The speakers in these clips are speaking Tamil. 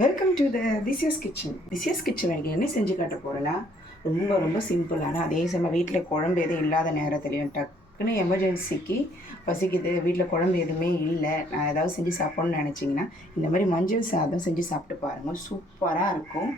Welcome to this kitchen. This kitchen எனக்கு என்ன செஞ்சு காட்ட போகிறேன்னா, ரொம்ப ரொம்ப சிம்பிளான, அதே சமயம் வீட்டில் குழம்பு எதுவும் இல்லாத நேரத்துலையும் டக்குன்னு எமர்ஜென்சிக்கு பசிக்குது, வீட்டில் குழம்பு எதுவுமே இல்லை, நான் ஏதாவது செஞ்சு சாப்பிட்ணுன்னு நினச்சிங்கன்னா இந்த மாதிரி மஞ்சள் சாதம் செஞ்சு சாப்பிட்டு பாருங்கள். சூப்பராக இருக்கும்.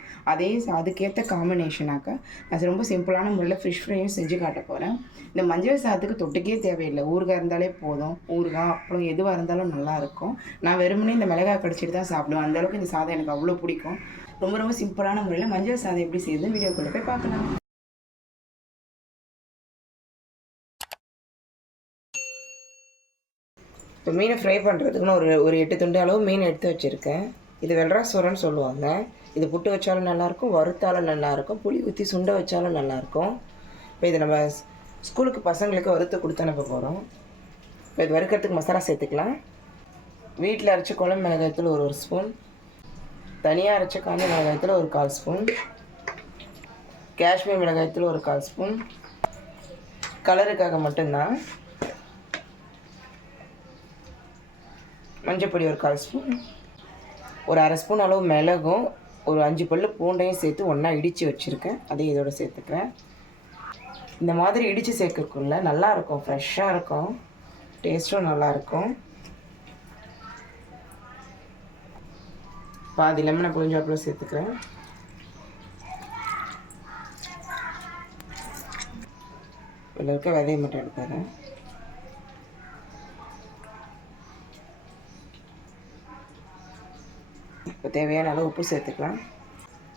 அதுக்கேற்ற காம்பினேஷனாக்க நான் ரொம்ப சிம்பிளான முறையில் ஃபிஷ் ஃப்ரையும் செஞ்சு காட்ட போகிறேன். இந்த மஞ்சள் சாதத்துக்கு தொட்டுக்கே தேவையில்லை, ஊறுகாய் இருந்தாலே போதும். ஊறுகாய் அப்புறம் எதுவாக இருந்தாலும் நல்லாயிருக்கும். நான் வெறுமனே இந்த மிளகாய் கடிச்சிட்டு தான் சாப்பிடுவேன். அந்தளவுக்கு இந்த சாதம் எனக்கு அவ்வளோ பிடிக்கும். ரொம்ப ரொம்ப சிம்பிளான முறையில் மஞ்சள் சாதம் எப்படி செய்யுதுன்னு வீடியோக்குள்ளே போய் பார்க்கலாம். இப்போ மீனை ஃப்ரை பண்ணுறதுக்குன்னு ஒரு 8 துண்டு அளவு மீன் எடுத்து வச்சுருக்கேன். இது வெள்ளரா சோறன்னு சொல்லுவாங்க. இது புட்டு வச்சாலும் நல்லாயிருக்கும், வறுத்தாலும் நல்லாயிருக்கும், புளி ஊற்றி சுண்டை வச்சாலும் நல்லாயிருக்கும். இப்போ இதை நம்ம ஸ்கூலுக்கு பசங்களுக்கு வறுத்து கொடுத்து அனுப்ப போகிறோம். இப்போ இது வறுக்கிறதுக்கு மசாலா சேர்த்துக்கலாம். வீட்டில் அரைச்ச குழம்பு மிளகாயத்தில் ஒரு ஸ்பூன், தனியாக அரைச்ச காஞ்ச மிளகாயத்தில் ஒரு 1/4 ஸ்பூன், காஷ்மீர் மிளகாயத்தில் ஒரு 1/4 ஸ்பூன், கலருக்காக மட்டும்தான் மஞ்சப்பொடி ஒரு 1/4 ஸ்பூன், ஒரு 1/2 ஸ்பூன் அளவு மிளகும், ஒரு 5 பல்லு பூண்டையும் சேர்த்து ஒன்றா இடித்து வச்சுருக்கேன். அதையும் இதோட சேர்த்துக்கிறேன். இந்த மாதிரி இடித்து சேர்க்கக்குள்ள நல்லாயிருக்கும், ஃப்ரெஷ்ஷாக இருக்கும், டேஸ்ட்டும் நல்லாயிருக்கும். பாதி லெமனை புளிஞ்சாப்புல சேர்த்துக்கிறேன். இதில் இருக்க விதையை மட்டும் எடுத்துறேன். இப்போ தேவையான அளவு உப்பு சேர்த்துக்கலாம்.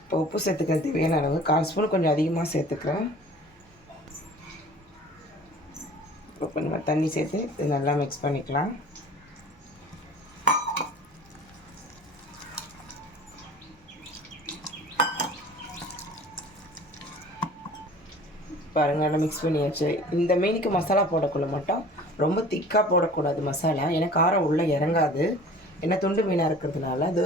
இப்போ உப்பு சேர்த்துக்கிற தேவையான அளவு 1/4 ஸ்பூன் கொஞ்சம் அதிகமாக சேர்த்துக்கிறேன். இப்போ கொஞ்சமாக தண்ணி சேர்த்து இது நல்லா மிக்ஸ் பண்ணிக்கலாம். பாருங்கள், நல்லா மிக்ஸ் பண்ணியாச்சு. இந்த மீனுக்கு மசாலா போடக்குள்ள மட்டும் ரொம்ப திக்காக போடக்கூடாது மசாலா, ஏன்னா காரம் உள்ளே இறங்காது. ஏன்னா துண்டு மீனாக இருக்கிறதுனால அது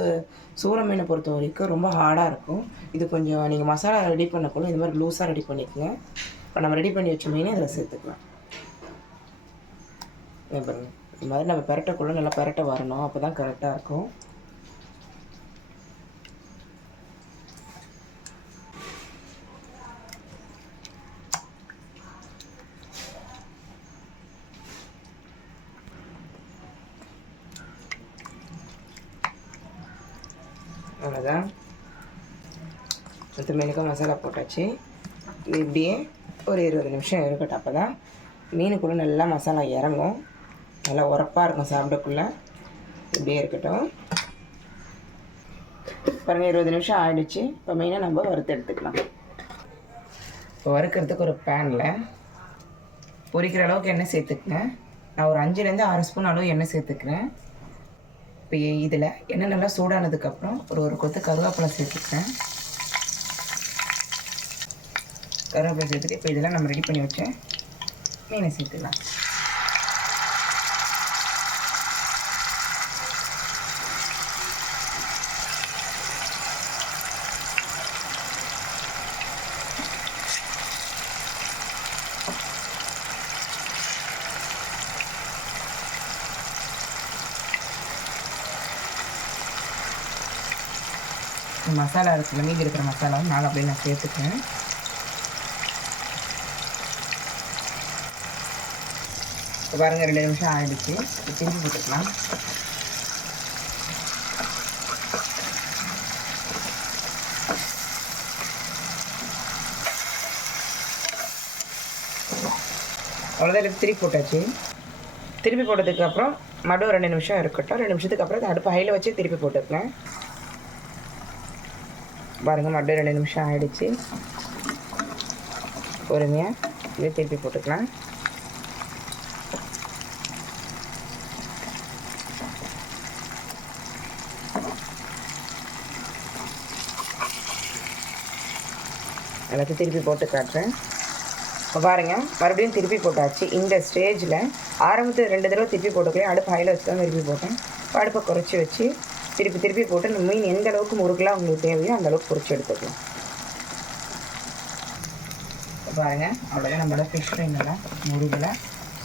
சூற மீனை பொறுத்த வரைக்கும் ரொம்ப ஹார்டாக இருக்கும். இது கொஞ்சம் நீங்கள் மசாலா ரெடி பண்ணக்குள்ள இது மாதிரி லூஸாக ரெடி பண்ணிக்கோங்க. இப்போ நம்ம ரெடி பண்ணி வச்ச மீனை இதில் சேர்த்துக்கலாம். பாருங்கள், இது மாதிரி நம்ம பெரட்டக்குள்ளே நல்லா பெரட்ட வரணும், அப்போ தான் கரெக்டாக இருக்கும். அவ்வளோதான், மற்ற மீனுக்கும் மசாலா போட்டாச்சு. இது இப்படியே ஒரு 20 நிமிஷம் இருக்கட்டும். அப்போ தான் மீனுக்குள்ளே நல்லா மசாலா இறங்கும், நல்லா உரப்பாக இருக்கும் சாப்பிடக்குள்ளே. இப்படியே இருக்கட்டும். பாருங்கள், 20 நிமிஷம் ஆகிடுச்சு. இப்போ மீனை நம்ம வறுத்து எடுத்துக்கலாம். இப்போ வறுக்கிறதுக்கு ஒரு பேனில் பொரிக்கிற அளவுக்கு எண்ணெய் சேர்த்துக்கிறேன். நான் ஒரு 5லேருந்து 6 ஸ்பூன் அளவு எண்ணெய் சேர்த்துக்கிறேன். இப்போ இதில் எண்ணெய் நல்லா சூடானதுக்கப்புறம் ஒரு கொத்து கருவேப்பிலை சேர்த்துக்கிறேன். கருவேப்பிலை சேர்த்துட்டு இப்போ இதெல்லாம் நம்ம ரெடி பண்ணி வச்ச மீனை சேர்த்துக்கலாம். மசாலா இருக்குல்ல, மீதி இருக்கிற மசாலாவும் நான் அப்படியே நான் சேர்த்துக்கிறேன். இப்போ பாருங்கள், 2 நிமிஷம் ஆகிடுச்சு. திருப்பி போட்டுக்கலாம். அவ்வளோதான், திருப்பி போட்டாச்சு. திருப்பி போட்டதுக்கப்புறம் மறுபடியும் 2 நிமிஷம் இருக்கட்டும். 2 நிமிஷத்துக்கு அப்புறம் அடுப்பு ஹையில் வச்சு திருப்பி போட்டுக்கலாம். பாருங்கள், மறுபடியும் 2 நிமிஷம் ஆகிடுச்சு. பொறுமையாக இதை திருப்பி போட்டுக்கலாம். எல்லாத்தையும் திருப்பி போட்டு காட்டுறேன். இப்போ பாருங்கள், மறுபடியும் திருப்பி போட்டாச்சு. இந்த ஸ்டேஜில் ஆரம்பத்தில் 2 தடவை திருப்பி போட்டுக்கலாம். அடுப்பு ஹையில் வச்சு தான் திருப்பி போட்டேன். அடுப்பை குறைச்சி வச்சு திருப்பி போட்டு இந்த மீன் எந்த அளவுக்கு முறுகலாக உங்களுக்கு தேவையோ அந்த அளவுக்கு பொரிச்சு எடுத்துக்கலாம். பாருங்கள், அவ்வளோதான், நம்மளோட ஃபிஷ் ஃப்ரை நல்லா முறுகலை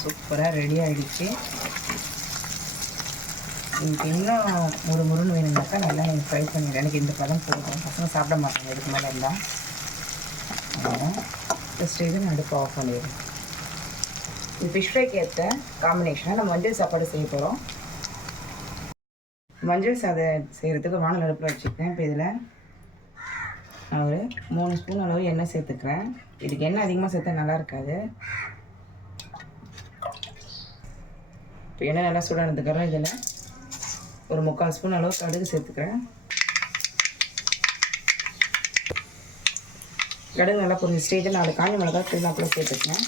சூப்பராக ரெடி ஆகிடுச்சு. எனக்கு இன்னும் முறுன்னு வேணும்னாக்கா நல்லா எனக்கு ஃப்ரை பண்ணிடுறேன். எனக்கு இந்த பதம் போதும். பசங்க சாப்பிட மாட்டாங்க இதுக்கு மேலே இருந்தால். ஃபஸ்ட் இது நான் அடுப்பு ஆஃப் பண்ணிடுறேன். இது ஃபிஷ் ஃப்ரைக்கு ஏற்ற காம்பினேஷனாக நம்ம மஞ்சள் சாப்பாடு செய்ய போகிறோம். மஞ்சள் சாதம் செய்கிறதுக்கு வானல் அடுப்பில் வச்சுருக்கேன். இப்போ இதில் நான் ஒரு 3 ஸ்பூன் அளவு எண்ணெய் சேர்த்துக்கிறேன். இதுக்கு எண்ணெய் அதிகமாக சேர்த்தா நல்லா இருக்காது. இப்போ எண்ணெய் நல்லா சூடானதுக்கப்புறம் இதில் ஒரு 3/4 ஸ்பூன் அளவு கடுகு சேர்த்துக்கிறேன். கடுகு நல்லா கொஞ்சம் ஸ்டேஜில் 4 காஞ்ச மிளகாய் திருநாப்பில் சேர்த்துக்கிறேன்.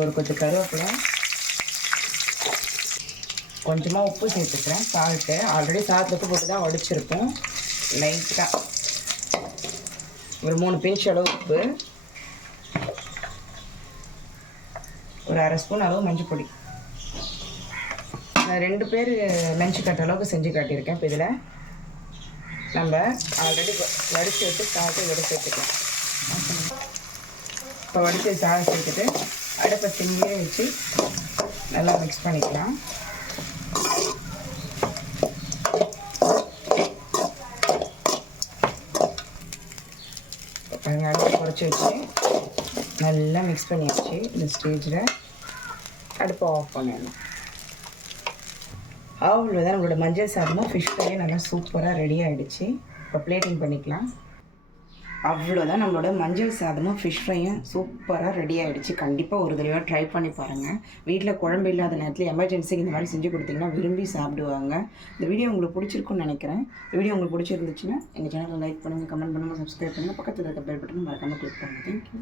ஒரு கொத்து கருவேப்பிலை, கொஞ்சமாக உப்பு சேர்த்துக்கிறேன். சால்ட்டு ஆல்ரெடி சாதத்தில் உப்பு போட்டு தான் வடிச்சிருப்போம். லைட்டாக ஒரு 3 பிஞ்ச் அளவு உப்பு, ஒரு 1/2 ஸ்பூன் அளவு மஞ்சள் பொடி. நான் 2 பேர் லஞ்சு கட்ட அளவுக்கு செஞ்சு காட்டியிருக்கேன். இப்போ இதில் நம்ம ஆல்ரெடி வடித்து வச்சு சாதத்தை இதோட சேர்த்துக்கலாம். இப்போ வடித்து சாதம் சேர்த்துட்டு அடுப்பை சிம்மிலே வச்சு நல்லா மிக்ஸ் பண்ணிக்கலாம். அடுப்பை குறைச்சி வச்சு நல்லா மிக்ஸ் பண்ணியாச்சு. இந்த ஸ்டேஜில் அடுப்பை ஆஃப் பண்ணிடணும். அவ்வளோதான், நம்மளோட மஞ்சள் சாதமும் ஃபிஷ் ஃப்ரையும் நல்லா சூப்பராக ரெடி ஆகிடுச்சு. இப்போ பிளேட்டிங் பண்ணிக்கலாம். அவ்வளோதான், நம்மளோட மஞ்சள் சாதமும் ஃபிஷ் ஃப்ரையும் சூப்பராக ரெடி ஆகிடுச்சு. கண்டிப்பாக ஒரு தடவை ட்ரை பண்ணி பாருங்கள். வீட்டில் குழம்பு இல்லாத நேரத்தில் எமர்ஜென்சிக்கு இந்த மாதிரி செஞ்சு கொடுத்தீங்கன்னா விரும்பி சாப்பிடுவாங்க. இந்த வீடியோ உங்களுக்கு பிடிச்சிருக்குன்னு நினைக்கிறேன். இந்த வீடியோ உங்களுக்கு பிடிச்சிருந்துச்சுன்னா எங்கள் சேனலை லைக் பண்ணுங்கள், கமெண்ட் பண்ணுங்கள், சப்ஸ்கிரைப் பண்ணுங்கள், பக்கத்தில் இருக்க பெல் பட்டனை மறக்காமல் கிளிக் பண்ணுங்கள். தேங்க்யூ.